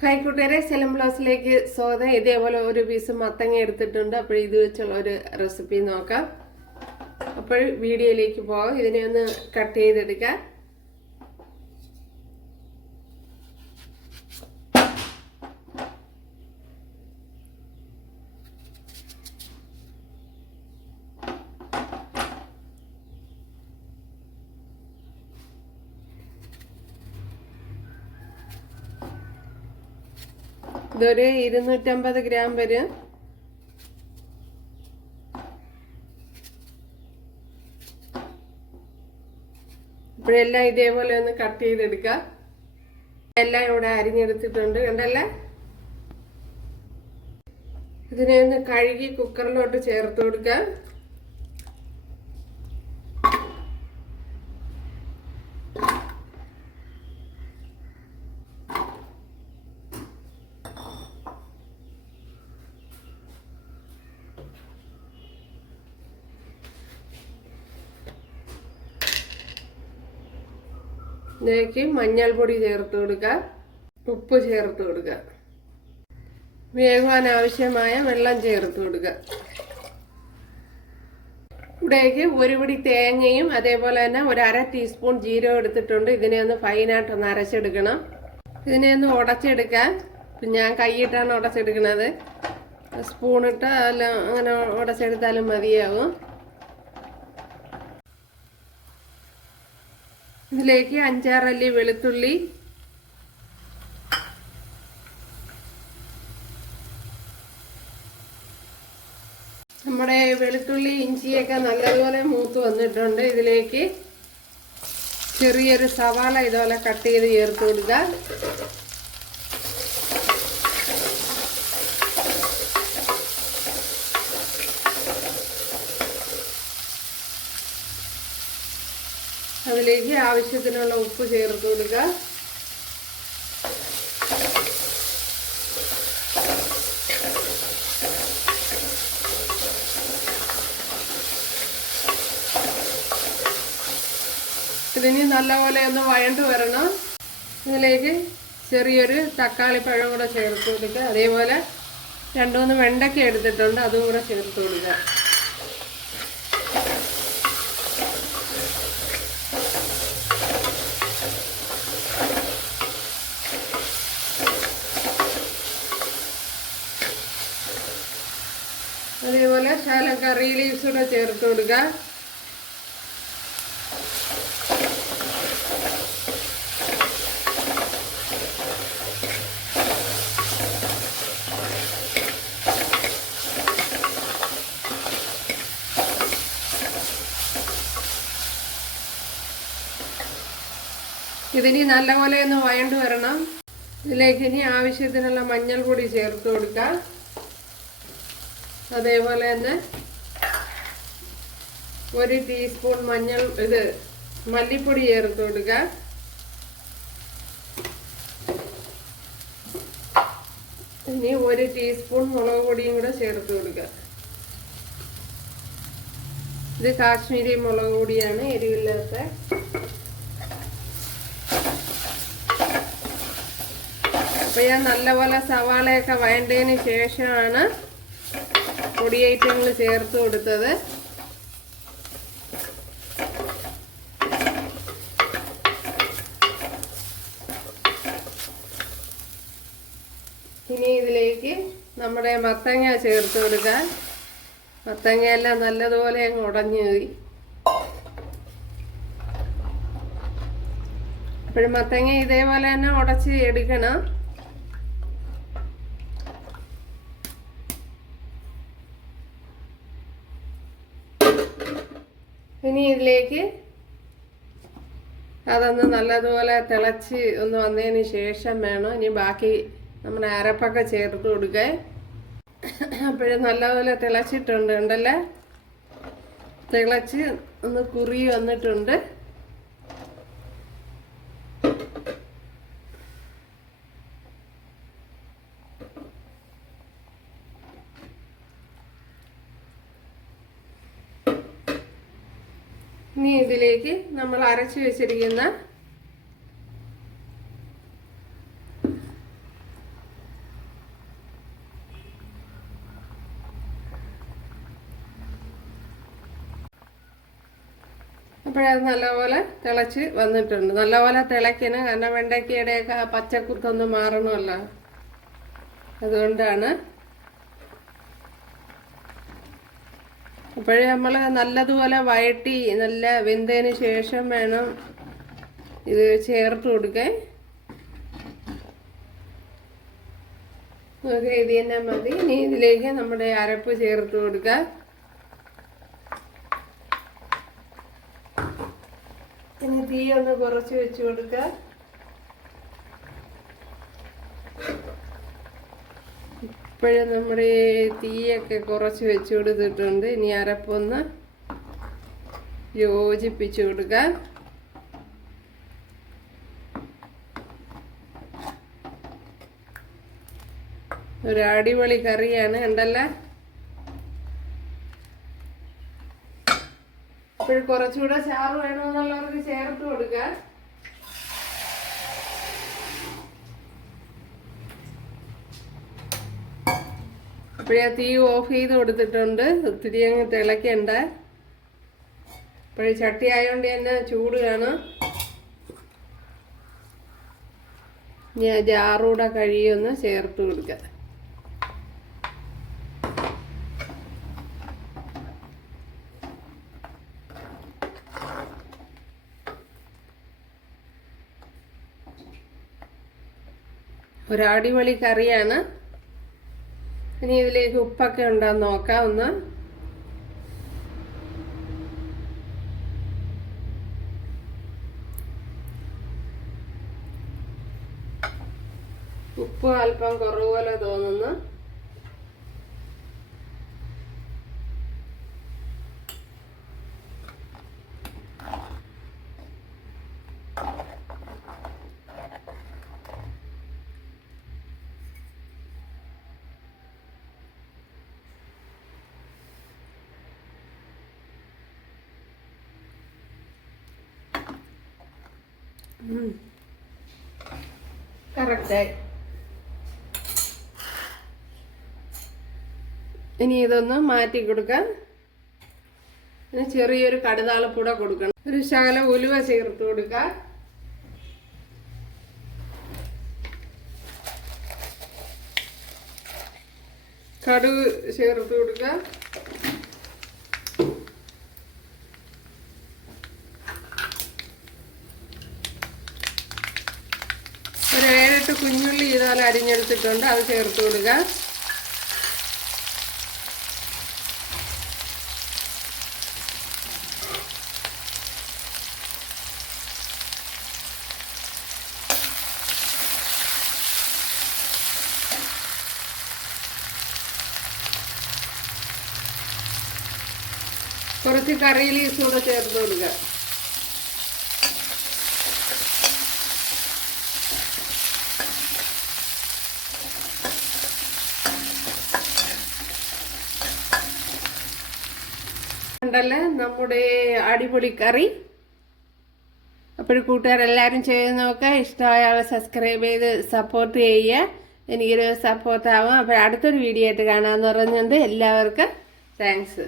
Hi കൂട്ടുകാരെ, സെലം ബ്ലൗസിലേക്ക് സ്വാഗതം. ഇതേപോലെ ഒരു പീസ് മത്തങ്ങ എടുത്തിട്ടുണ്ട്. അപ്പോൾ ഇത് വെച്ചുള്ള ഒരു റെസിപ്പി നോക്കാം. അപ്പോൾ വീഡിയോയിലേക്ക് പോകാം. ഇതിനെ ഒന്ന് കട്ട് ചെയ്തെടുക്കാം. ഇതൊരു 250 ഗ്രാം വരും. ഇപ്പോഴെല്ലാം ഇതേപോലെ ഒന്ന് കട്ട് ചെയ്തെടുക്കുക. എല്ലാം ഇവിടെ അരിഞ്ഞെടുത്തിട്ടുണ്ട്, കണ്ടല്ലേ. ഇതിനെ ഒന്ന് കഴുകി കുക്കറിലോട്ട് ചേർത്ത് കൊടുക്കുക. ഇതിലേക്ക് മഞ്ഞൾപ്പൊടി ചേർത്ത് കൊടുക്കുക, ഉപ്പ് ചേർത്ത് കൊടുക്കുക, വേവാൻ ആവശ്യമായ വെള്ളം ചേർത്ത് കൊടുക്കുക. ഇവിടേക്ക് ഒരു പിടി തേങ്ങയും അതേപോലെ തന്നെ ഒരു 1/2 ടീസ്പൂൺ ജീരകം എടുത്തിട്ടുണ്ട്. ഇതിനെ ഒന്ന് ഫൈനായിട്ടൊന്ന് അരച്ചെടുക്കണം. ഇതിനെ ഒന്ന് ഉടച്ചെടുക്കാൻ ഞാൻ കൈയിട്ടാണ് ഉടച്ചെടുക്കുന്നത്. സ്പൂണിട്ട് അല്ല അങ്ങനെ ഉടച്ചെടുത്താലും മതിയാവും. ഇതിലേക്ക് 5-6 അല്ലി വെളുത്തുള്ളി, നമ്മുടെ വെളുത്തുള്ളി ഇഞ്ചിയൊക്കെ നല്ലതുപോലെ മൂത്ത് വന്നിട്ടുണ്ട്. ഇതിലേക്ക് ചെറിയൊരു സവാള ഇതുപോലെ കട്ട് ചെയ്ത് ചേർത്ത് കൊടുക്കുക. അതിലേക്ക് ആവശ്യത്തിനുള്ള ഉപ്പ് ചേർത്ത് കൊടുക്കുക. ഇതിന് നല്ലപോലെ ഒന്ന് വഴണ്ട് വരണം. ഇതിലേക്ക് ചെറിയൊരു തക്കാളി പഴം കൂടെ ചേർത്ത് കൊടുക്കുക. അതേപോലെ 2-3 വെണ്ടയ്ക്ക എടുത്തിട്ടുണ്ട്, അതും കൂടെ ചേർത്ത് കൊടുക്കുക. അതേപോലെ ശകലം കറി ലീവ്സ് കൂടെ ചേർത്ത് കൊടുക്കുക. ഇതിനി നല്ലപോലെ ഒന്ന് വഴണ്ട് വരണം. ഇതിലേക്ക് ഇനി ആവശ്യത്തിനുള്ള മഞ്ഞൾ പൊടി ചേർത്ത് കൊടുക്കുക. അതേപോലെ തന്നെ 1 ടീസ്പൂൺ മല്ലിപ്പൊടി ചേർത്ത് കൊടുക്കുക. ഇനി 1 ടീസ്പൂൺ മുളക് പൊടിയും കൂടെ ചേർത്ത് കൊടുക്കുക. ഇത് കാശ്മീരി മുളക് പൊടിയാണ്, എരിവില്ലാത്ത. അപ്പോൾ ഞാൻ നല്ലപോലെ സവാളയൊക്കെ വഴണ്ടതിന് ശേഷമാണ് പൊടി ഐറ്റങ്ങൾ ചേർത്ത് കൊടുത്തത്. ഇനി ഇതിലേക്ക് നമ്മുടെ മത്തങ്ങ ചേർത്ത് കൊടുക്കാൻ. മത്തങ്ങയെല്ലാം നല്ലതുപോലെ അങ്ങ് ഉടഞ്ഞു പോയി. അപ്പോഴും മത്തങ്ങ ഇതേപോലെ തന്നെ ഉടച്ച് എടുക്കണം. ഇനി ഇതിലേക്ക് അതൊന്ന് നല്ലതുപോലെ തിളച്ച് ഒന്ന് വന്നതിന് ശേഷം വേണം ഇനി ബാക്കി നമ്മുടെ അരപ്പൊക്കെ ചേർത്ത് കൊടുക്കാൻ. അപ്പോഴും നല്ലതുപോലെ തിളച്ചിട്ടുണ്ട്, ഉണ്ടല്ലേ. തിളച്ച് ഒന്ന് കുറി വന്നിട്ടുണ്ട്. ഇനി ഇതിലേക്ക് നമ്മൾ അരച്ചു വെച്ചിരിക്കുന്ന അപ്പോഴത് നല്ലപോലെ തിളച്ച് വന്നിട്ടുണ്ട്. നല്ലപോലെ തിളയ്ക്കണം, കാരണം വെണ്ടയ്ക്കയുടെയൊക്കെ ആ പച്ചക്കുത്തൊന്ന് മാറണമല്ലോ, അതുകൊണ്ടാണ്. അപ്പോഴേ നമ്മൾ നല്ലതുപോലെ വഴറ്റി നല്ല വെന്തതിന് ശേഷം വേണം ഇത് ചേർത്ത് കൊടുക്കാൻ. ഓക്കെ, ഇത് തന്നെ മതി. ഇനി ഇതിലേക്ക് നമ്മുടെ അരപ്പ് ചേർത്ത് കൊടുക്കുക. ഇനി തീ ഒന്ന് കുറച്ച് വെച്ച് കൊടുക്കുക. ഇപ്പോഴും നമ്മുടെ തീയൊക്കെ കുറച്ച് വെച്ച് കൊടുത്തിട്ടുണ്ട്. ഇനി അരപ്പൊന്ന് യോജിപ്പിച്ച് കൊടുക്കുക. ഒരു അടിപൊളി കറിയാണ്, കണ്ടല്ലേ. ഇപ്പോഴും കുറച്ചുകൂടെ ചാറ് വേണമെന്നുള്ളവർക്ക് ചേർത്ത് കൊടുക്കുക. ഇപ്പോഴേ തീ ഓഫ് ചെയ്ത് കൊടുത്തിട്ടുണ്ട്. ഒത്തിരി അങ്ങ് തിളയ്ക്കണ്ട. ഇപ്പോഴും ചട്ടി ആയതുകൊണ്ട് തന്നെ ചൂട് കാണാം. ഞാൻ ജാറൂടെ കഴിയൊന്ന് ചേർത്ത് കൊടുക്കാം. ഒരു അടിപൊളി കറിയാണ്. ഇനി ഇതിലേക്ക് ഉപ്പൊക്കെ ഉണ്ടോന്ന് നോക്കാം ഒന്ന്. ഉപ്പ് അല്പം കുറവ് പോലെ തോന്നുന്നു. കറക്റ്റായി. ഇനി ഇതൊന്ന് മാറ്റി കൊടുക്കാം. ഇനി ചെറിയൊരു കടുതാളപ്പൂട കൊടുക്കണം. ഒരു ശകലം ഉലുവ ചേർത്ത് കൊടുക്കാം. കടുക് ചേർത്ത് കൊടുക്കുക. ഒരു 7-8 കുഞ്ഞുള്ളി ഇതുപോലെ അരിഞ്ഞെടുത്തിട്ടുണ്ട്, അത് ചേർത്ത് കൊടുക്കുക. കുറച്ച് കറി ലീവ്സ് കൂടെ ചേർത്ത് കൊടുക്കുക. ഉണ്ടല്ലേ നമ്മുടെ അടിപൊളി കറി. അപ്പോൾ കൂട്ടുകാരെല്ലാവരും ചെയ്ത് നോക്കുക. ഇഷ്ടമായ സബ്സ്ക്രൈബ് ചെയ്ത് സപ്പോർട്ട് ചെയ്യുക. എനിക്കൊരു സപ്പോർട്ടാവും. അപ്പോൾ അടുത്തൊരു വീഡിയോ ആയിട്ട് കാണാമെന്ന് പറഞ്ഞുകൊണ്ട് എല്ലാവർക്കും താങ്ക്സ്.